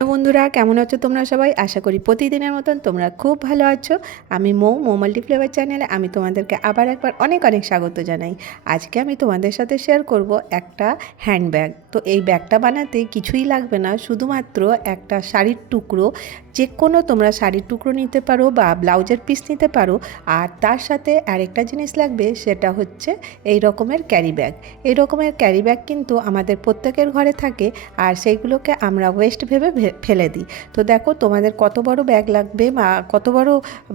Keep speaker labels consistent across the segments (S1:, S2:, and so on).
S1: বন্ধুরা, কেমন আছো তোমরা সবাই? আশা করি প্রতিদিনের মতন তোমরা খুব ভালো আছো। আমি মৌ মৌ মাল্টিফ্লেভার চ্যানেলে আমি তোমাদেরকে আবার একবার অনেক অনেক স্বাগত জানাই। আজকে আমি তোমাদের সাথে শেয়ার করব একটা হ্যান্ডব্যাগ তো এই ব্যাগটা বানাতে কিছুই লাগবে না, শুধুমাত্র একটা শাড়ির টুকরো যে কোনো তোমরা শাড়ির টুকরো নিতে পারো বা ব্লাউজের পিস নিতে পারো। আর তার সাথে আরেকটা জিনিস লাগবে, সেটা হচ্ছে এই রকমের ক্যারি ব্যাগ এই রকমের ক্যারি ব্যাগ কিন্তু আমাদের প্রত্যেকের ঘরে থাকে আর সেইগুলোকে আমরা ওয়েস্ট ভেবে ফেলে দিই। তো দেখো তোমাদের কত বড় ব্যাগ লাগবে বা কত বড়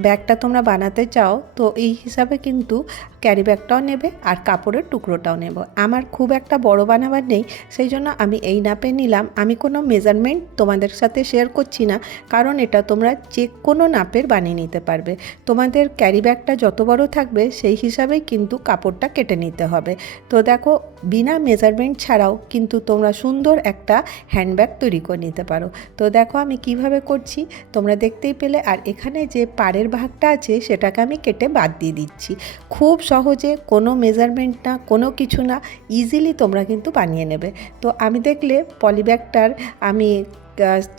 S1: ব্যাগটা তোমরা বানাতে চাও, তো এই হিসাবে কিন্তু ক্যারি ব্যাগটাও নেবে আর কাপড়ের টুকরোটাও নেব। আমার খুব একটা বড় বানাবার নেই, সেই জন্য আমি এই নাপে নিলাম। আমি কোনো মেজারমেন্ট তোমাদের সাথে শেয়ার করছি না। কারণ এটা তোমরা যে কোনো নাপের বানিয়ে নিতে পারবে। তোমাদের ক্যারি ব্যাগটা যত বড় থাকবে, সেই হিসাবেই কিন্তু কাপড়টা কেটে নিতে হবে। তো দেখো, বিনা মেজারমেন্ট ছাড়াও কিন্তু তোমরা সুন্দর একটা হ্যান্ডব্যাগ তৈরি করে নিতে পারো। তো দেখো আমি কীভাবে করছি, তোমরা দেখতেই পেলে। আর এখানে যে পাড়ের ভাগটা আছে, সেটাকে আমি কেটে বাদ দিয়ে দিচ্ছি। খুব সহজে কোনো মেজারমেন্ট না, কোনো কিছু না ইজিলি তোমরা কিন্তু বানিয়ে নেবে। তো আমি দেখলে পলিব্যাগটার আমি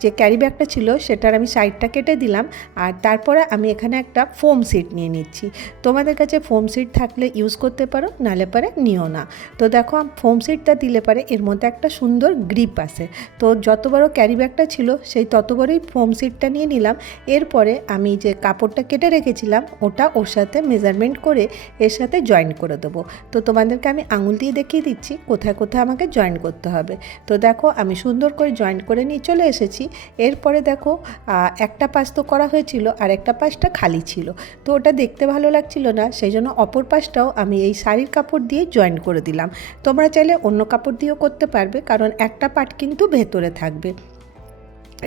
S1: যে ক্যারি ব্যাগটা ছিল সেটার আমি সাইডটা কেটে দিলাম আর তারপরে আমি এখানে একটা ফোম সিট নিয়ে নিচ্ছি। তোমাদের কাছে ফোম সিট থাকলে ইউজ করতে পারো নালে পারে নিও না। তো দেখো ফোম সিটটা দিলে পারে এর মধ্যে একটা সুন্দর গ্রিপ আসে তো যত বড় ক্যারি ব্যাগটা ছিল, সেই তত বড়ই ফোম সিটটা নিয়ে নিলাম। এরপরে আমি যে কাপড়টা কেটে রেখেছিলাম, ওটা ওর সাথে মেজারমেন্ট করে এর সাথে জয়েন করে দেবো। তো তোমাদেরকে আমি আঙুল দিয়ে দেখিয়ে দিচ্ছি, কোথায় কোথায় আমাকে জয়েন করতে হবে। তো দেখো, আমি সুন্দর করে জয়েন করে নিয়ে চলে এসেছি। এরপরে দেখো একটা পাশ তো করা হয়েছিল আর একটা পাশটা খালি ছিল। তো ওটা দেখতে ভালো লাগছিল না, সেই জন্য অপর পাশটাও আমি এই শাড়ির কাপড় দিয়ে জয়েন করে দিলাম। তোমরা চাইলে অন্য কাপড় দিয়েও করতে পারবে, কারণ একটা পাট কিন্তু ভেতরে থাকবে।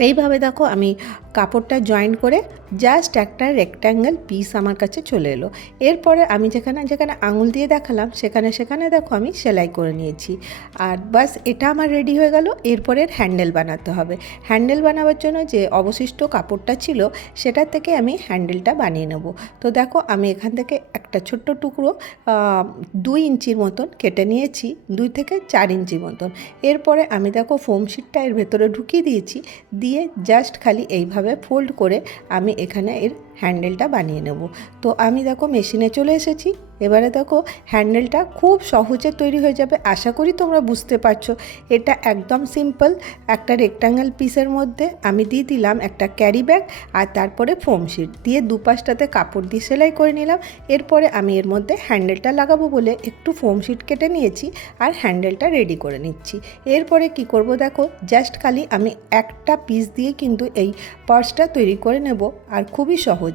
S1: এইভাবে দেখো আমি কাপড়টা জয়েন করে জাস্ট একটা রেক্ট্যাঙ্গেল পিস আমার কাছে চলে এলো। এরপরে আমি যেখানে যেখানে আঙুল দিয়ে দেখালাম, সেখানে সেখানে দেখো আমি সেলাই করে নিয়েছি। আর বাস এটা আমার রেডি হয়ে গেল, এরপরে হ্যান্ডেল বানাতে হবে। হ্যান্ডেল বানাবার জন্য যে অবশিষ্ট কাপড়টা ছিল, সেটা থেকে আমি হ্যান্ডেলটা বানিয়ে নেব। তো দেখো আমি এখান থেকে একটা ছোট্ট টুকরো দুই ইঞ্চির মতন কেটে নিয়েছি, দুই থেকে চার ইঞ্চি মতন। এরপরে আমি দেখো ফোম শিটটা এর ভেতরে ঢুকিয়ে দিয়েছি দিয়ে জাস্ট খালি এইভাবে ফোল্ড করে আমি এখানে এর হ্যান্ডেলটা বানিয়ে নেব। তো আমি দেখো মেশিনে চলে এসেছি। এবারে দেখো হ্যান্ডেলটা খুব সহজে তৈরি হয়ে যাবে। আশা করি তোমরা বুঝতে পারছ। এটা একদম সিম্পল একটা রেক্টাঙ্গেল পিসের মধ্যে আমি দিয়ে দিলাম একটা ক্যারি ব্যাগ আর তারপরে ফোম শিট দিয়ে দুপাশটাতে কাপড় দিয়ে সেলাই করে নিলাম। এরপরে আমি এর মধ্যে হ্যান্ডেলটা লাগাবো বলে একটু ফোম শিট কেটে নিয়েছি আর হ্যান্ডেলটা রেডি করে নিচ্ছি। এরপরে কি করব দেখো জাস্ট খালি আমি একটা পিস দিয়ে কিন্তু এই পার্সটা তৈরি করে নেব। আর খুবই সহজে।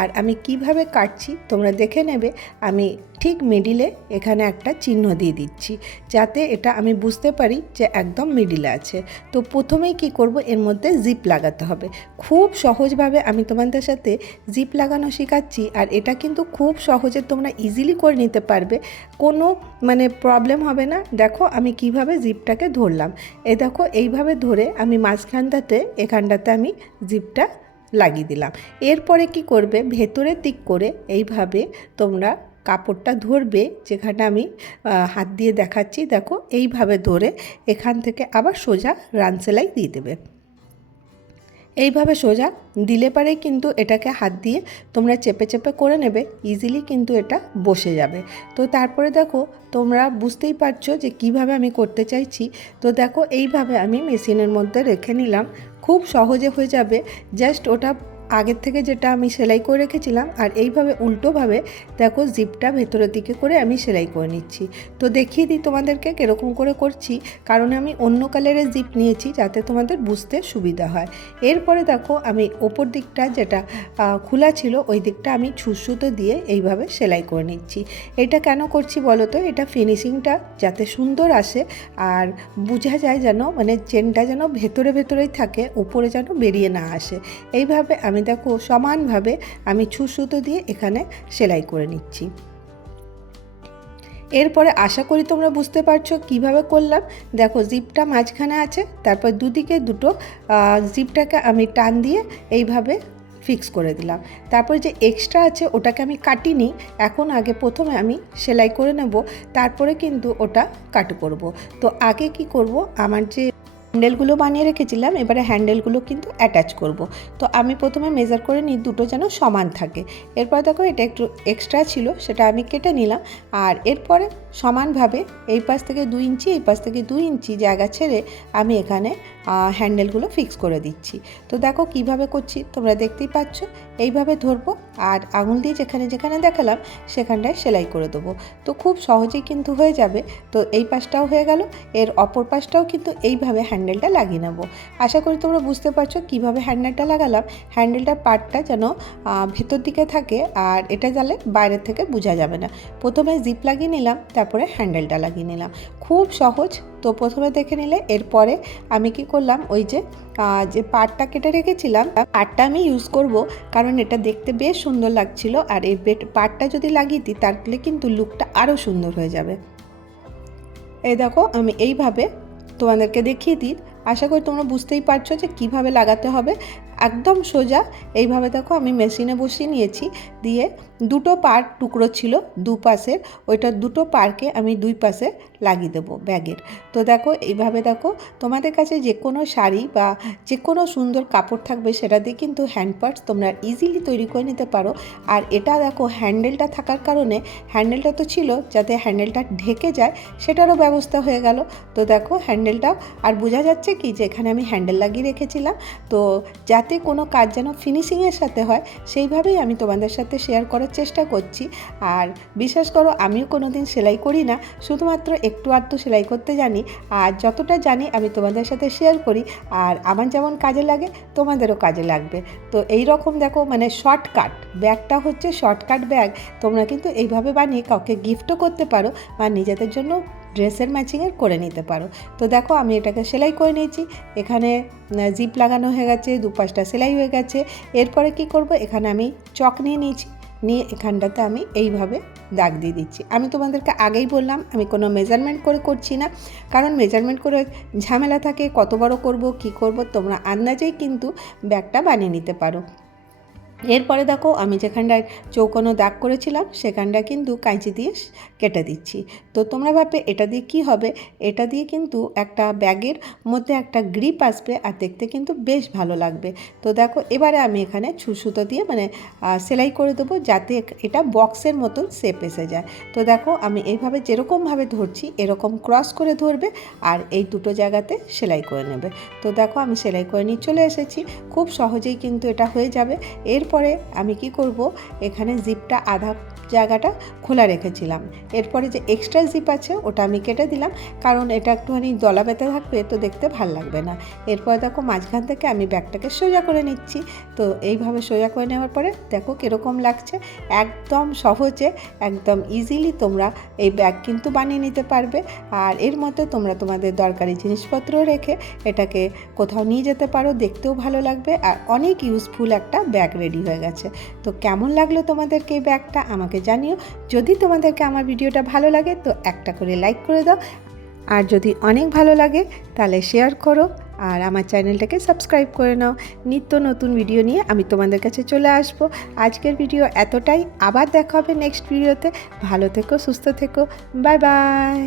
S1: আর আমি কীভাবে কাটছি তোমরা দেখে নেবে, আমি ঠিক মিডিলে এখানে একটা চিহ্ন দিয়ে দিচ্ছি, যাতে এটা আমি বুঝতে পারি যে একদম মিডিলে আছে। তো প্রথমেই কি করব, এর মধ্যে জিপ লাগাতে হবে। খুব সহজভাবে আমি তোমাদের সাথে জিপ লাগানো শেখাচ্ছি, আর এটা কিন্তু খুব সহজে তোমরা ইজিলি করে নিতে পারবে, কোনো মানে প্রবলেম হবে না। দেখো আমি কীভাবে জিপটাকে ধরলাম। এ দেখো, এইভাবে ধরে আমি মাঝখানটাতে, এখানটাতে আমি জিপটা লাগিয়ে দিলাম। এরপরে কি করবে? ভেতরের দিক করে এইভাবে তোমরা কাপড়টা ধরবে, যেখানে আমি হাত দিয়ে দেখাচ্ছি। দেখো, এইভাবে ধরে এখান থেকে আবার সোজা রান সেলাই দিয়ে দেবে। এইভাবে সোজা দিলে পারে কিন্তু এটাকে হাত দিয়ে তোমরা চেপে চেপে করে নেবে, ইজিলি কিন্তু এটা বসে যাবে। তো তারপরে দেখো, তোমরা বুঝতেই পারছ যে কীভাবে আমি করতে চাইছি। তো দেখো, এইভাবে আমি মেশিনের মধ্যে রেখে নিলাম। খুব সহজে হয়ে যাবে জাস্ট ওটা আগের থেকে যেটা আমি সেলাই করে রেখেছিলাম আর এইভাবে উল্টোভাবে দেখো জিপটা ভেতরের দিকে করে আমি সেলাই করে নিচ্ছি। তো দেখিয়ে দিই তোমাদেরকে কীরকম করে করছি। কারণ আমি অন্য কালারের জিপ নিয়েছি যাতে তোমাদের বুঝতে সুবিধা হয়। এরপরে দেখো আমি ওপর দিকটা যেটা খোলা ছিল ওই দিকটা আমি ছুঁচুতো দিয়ে এইভাবে সেলাই করে নিচ্ছি। এটা কেন করছি বলো তো এটা ফিনিশিংটা যাতে সুন্দর আসে আর বোঝা যায় যেন মানে চেনটা যেন ভেতরে ভেতরেই থাকে, উপরে যেন বেরিয়ে না আসে। এইভাবে আমি দেখো সমানভাবে আমি ছুঁচুতো দিয়ে এখানে সেলাই করে নিচ্ছি। এরপরে আশা করি তোমরা বুঝতে পারছ কীভাবে করলাম। দেখো জিপটা মাঝখানে আছে, তারপর দুদিকে দুটো জিপটাকে আমি টান দিয়ে এইভাবে ফিক্স করে দিলাম। তারপর যে এক্সট্রা আছে ওটাকে আমি কাটিনি, এখন আগে প্রথমে আমি সেলাই করে নেব, তারপরে কিন্তু ওটা কাট করব। তো আগে কি করব, আমার যে হ্যান্ডেলগুলো বানিয়ে রেখেছিলাম, এবারে হ্যান্ডেলগুলো কিন্তু অ্যাটাচ করব। তো আমি প্রথমে মেজার করে নিই দুটো যেন সমান থাকে এরপর দেখো এটা একটু এক্সট্রা ছিল, সেটা আমি কেটে নিলাম আর এরপরে সমানভাবে এই পাশ থেকে দুই ইঞ্চি, এই পাশ থেকে দুই ইঞ্চি জায়গা ছেড়ে আমি এখানে হ্যান্ডেলগুলো ফিক্স করে দিচ্ছি। তো দেখো কীভাবে করছি, তোমরা দেখতেই পাচ্ছ। এইভাবে ধরবো আর আঙুল দিয়ে যেখানে যেখানে দেখালাম, সেখানটায় সেলাই করে দেবো। তো খুব সহজেই কিন্তু হয়ে যাবে। তো এই পাশটাও হয়ে গেল, এর অপর পাশটাও কিন্তু এইভাবে হ্যান্ডেলটা লাগিয়ে নেব। আশা করি তোমরা বুঝতে পারছ কীভাবে হ্যান্ডেলটা লাগালাম। হ্যান্ডেলটার পার্টটা যেন ভেতর দিকে থাকে আর এটা জ্বালে বাইরের থেকে বোঝা যাবে না। প্রথমে জিপ লাগিয়ে নিলাম, তারপরে হ্যান্ডেলটা লাগিয়ে নিলাম। খুব সহজ তো প্রথমে দেখে নিলে এরপরে আমি কি করলাম, ওই যে যে পাটটা কেটে রেখেছিলাম পাটটা আমি ইউজ করব কারণ এটা দেখতে বেশ সুন্দর লাগছিল আর এই বেট, পাটটা যদি লাগিয়ে দিই তাহলে কিন্তু লুকটা আরও সুন্দর হয়ে যাবে। এই দেখো, আমি এইভাবে তোমাদেরকে দেখিয়ে দিই। আশা করি তোমরা বুঝতেই পারছ যে কীভাবে লাগাতে হবে। একদম সোজা। এইভাবে দেখো আমি মেশিনে বসিয়ে নিয়েছি। দিয়ে দুটো পার টুকরো ছিল দুপাশের ওইটা দুটো পারকে আমি দুই পাশে লাগিয়ে দেবো ব্যাগের। তো দেখো, এইভাবে দেখো, তোমাদের কাছে যে কোনো শাড়ি বা যে কোনো সুন্দর কাপড় থাকবে সেটা দিয়ে কিন্তু হ্যান্ড পার্টস তোমরা ইজিলি তৈরি করে নিতে পারো। আর এটা দেখো হ্যান্ডেলটা থাকার কারণে হ্যান্ডেলটা তো ছিল যাতে হ্যান্ডেলটা ঢেকে যায়, সেটারও ব্যবস্থা হয়ে গেল। তো দেখো হ্যান্ডেলটা আর বোঝা যাচ্ছে কি যে এখানে আমি হ্যান্ডেল লাগিয়ে রেখেছিলাম। তো যাতে কোনো কাজ যেন ফিনিশিংয়ের সাথে হয়, সেইভাবেই আমি তোমাদের সাথে শেয়ার করার চেষ্টা করছি। আর বিশ্বাস করো, আমিও কোনো দিন সেলাই করি না, শুধুমাত্র একটু আধটু সেলাই করতে জানি। আর যতটা জানি, আমি তোমাদের সাথে শেয়ার করি। আর আমার যেমন কাজে লাগে, তোমাদেরও কাজে লাগবে। তো এই রকম দেখো মানে শর্টকাট ব্যাগটা হচ্ছে শর্টকাট ব্যাগ তোমরা কিন্তু এইভাবে বানিয়ে কাউকে গিফটও করতে পারো, বা নিজেদের জন্য ড্রেসের ম্যাচিংয়ের করে নিতে পারো। তো দেখো, আমি এটাকে সেলাই করে নিয়েছি। এখানে জিপ লাগানো হয়ে গেছে, দুপাশটা সেলাই হয়ে গেছে। এরপরে কি করব? এখানে আমি চক নিয়ে নিয়েছি। নিয়ে এখানটাতে আমি এইভাবে দাগ দিয়ে দিচ্ছি। আমি তোমাদেরকে আগেই বললাম, আমি কোনো মেজারমেন্ট করে করছি না। কারণ মেজারমেন্ট করে ঝামেলা থাকে, কত বড় করব, কি করব, তোমরা আন্দাজেই কিন্তু ব্যাগটা বানিয়ে নিতে পারো। এরপরে দেখো আমি যেখানটায় চৌকোনো দাগ করেছিলাম, সেখানটা কিন্তু কাঁচি দিয়ে কেটে দিচ্ছি। তো তোমরা ভাববে, এটা দিয়ে কি হবে? এটা দিয়ে কিন্তু একটা ব্যাগের মধ্যে একটা গ্রিপ আসবে আর দেখতে কিন্তু বেশ ভালো লাগবে। তো দেখো, এবারে আমি এখানে ছুসুতো দিয়ে মানে সেলাই করে দেবো যাতে এটা বক্সের মতন শেপ এসে যায়। তো দেখো, আমি এইভাবে যেরকমভাবে ধরছি, এরকম ক্রস করে ধরবে আর এই দুটো জায়গাতে সেলাই করে নেবে। তো দেখো, আমি সেলাই করে নিয়ে চলে এসেছি। খুব সহজেই কিন্তু এটা হয়ে যাবে। এর এরপরে আমি কি করব? এখানে জিপটা আধা জায়গাটা খোলা রেখেছিলাম। এরপরে যে এক্সট্রা জিপ আছে, ওটা আমি কেটে দিলাম। কারণ এটা একটুখানি দলা বেঁধে থাকবে, তো দেখতে ভালো লাগবে না। এরপর দেখো, মাঝখান থেকে আমি ব্যাগটাকে সোজা করে নিচ্ছি। তো এইভাবে সোজা করে নেওয়ার পরে দেখো কীরকম লাগছে। একদম সহজে, একদম ইজিলি তোমরা এই ব্যাগ কিন্তু বানিয়ে নিতে পারবে। আর এর মধ্যে তোমরা তোমাদের দরকারি জিনিসপত্র রেখে এটাকে কোথাও নিয়ে যেতে পারো, দেখতেও ভালো লাগবে। আর অনেক ইউজফুল একটা ব্যাগ রেডি হয়ে গেছে। তো কেমন লাগল তোমাদেরকে এই ব্যাগটা? আমাকে জানিও। যদি তোমাদেরকে আমার ভিডিওটা ভালো লাগে, তো একটা করে লাইক করে দাও। আর যদি অনেক ভালো লাগে, তাহলে শেয়ার করো আর আমার চ্যানেলটাকে সাবস্ক্রাইব করে নাও। নিত্য নতুন ভিডিও নিয়ে আমি তোমাদের কাছে চলে আসব। আজকের ভিডিও এতটাই। আবার দেখা হবে নেক্সট ভিডিওতে ভালো থেকো, সুস্থ থেকো। Bye bye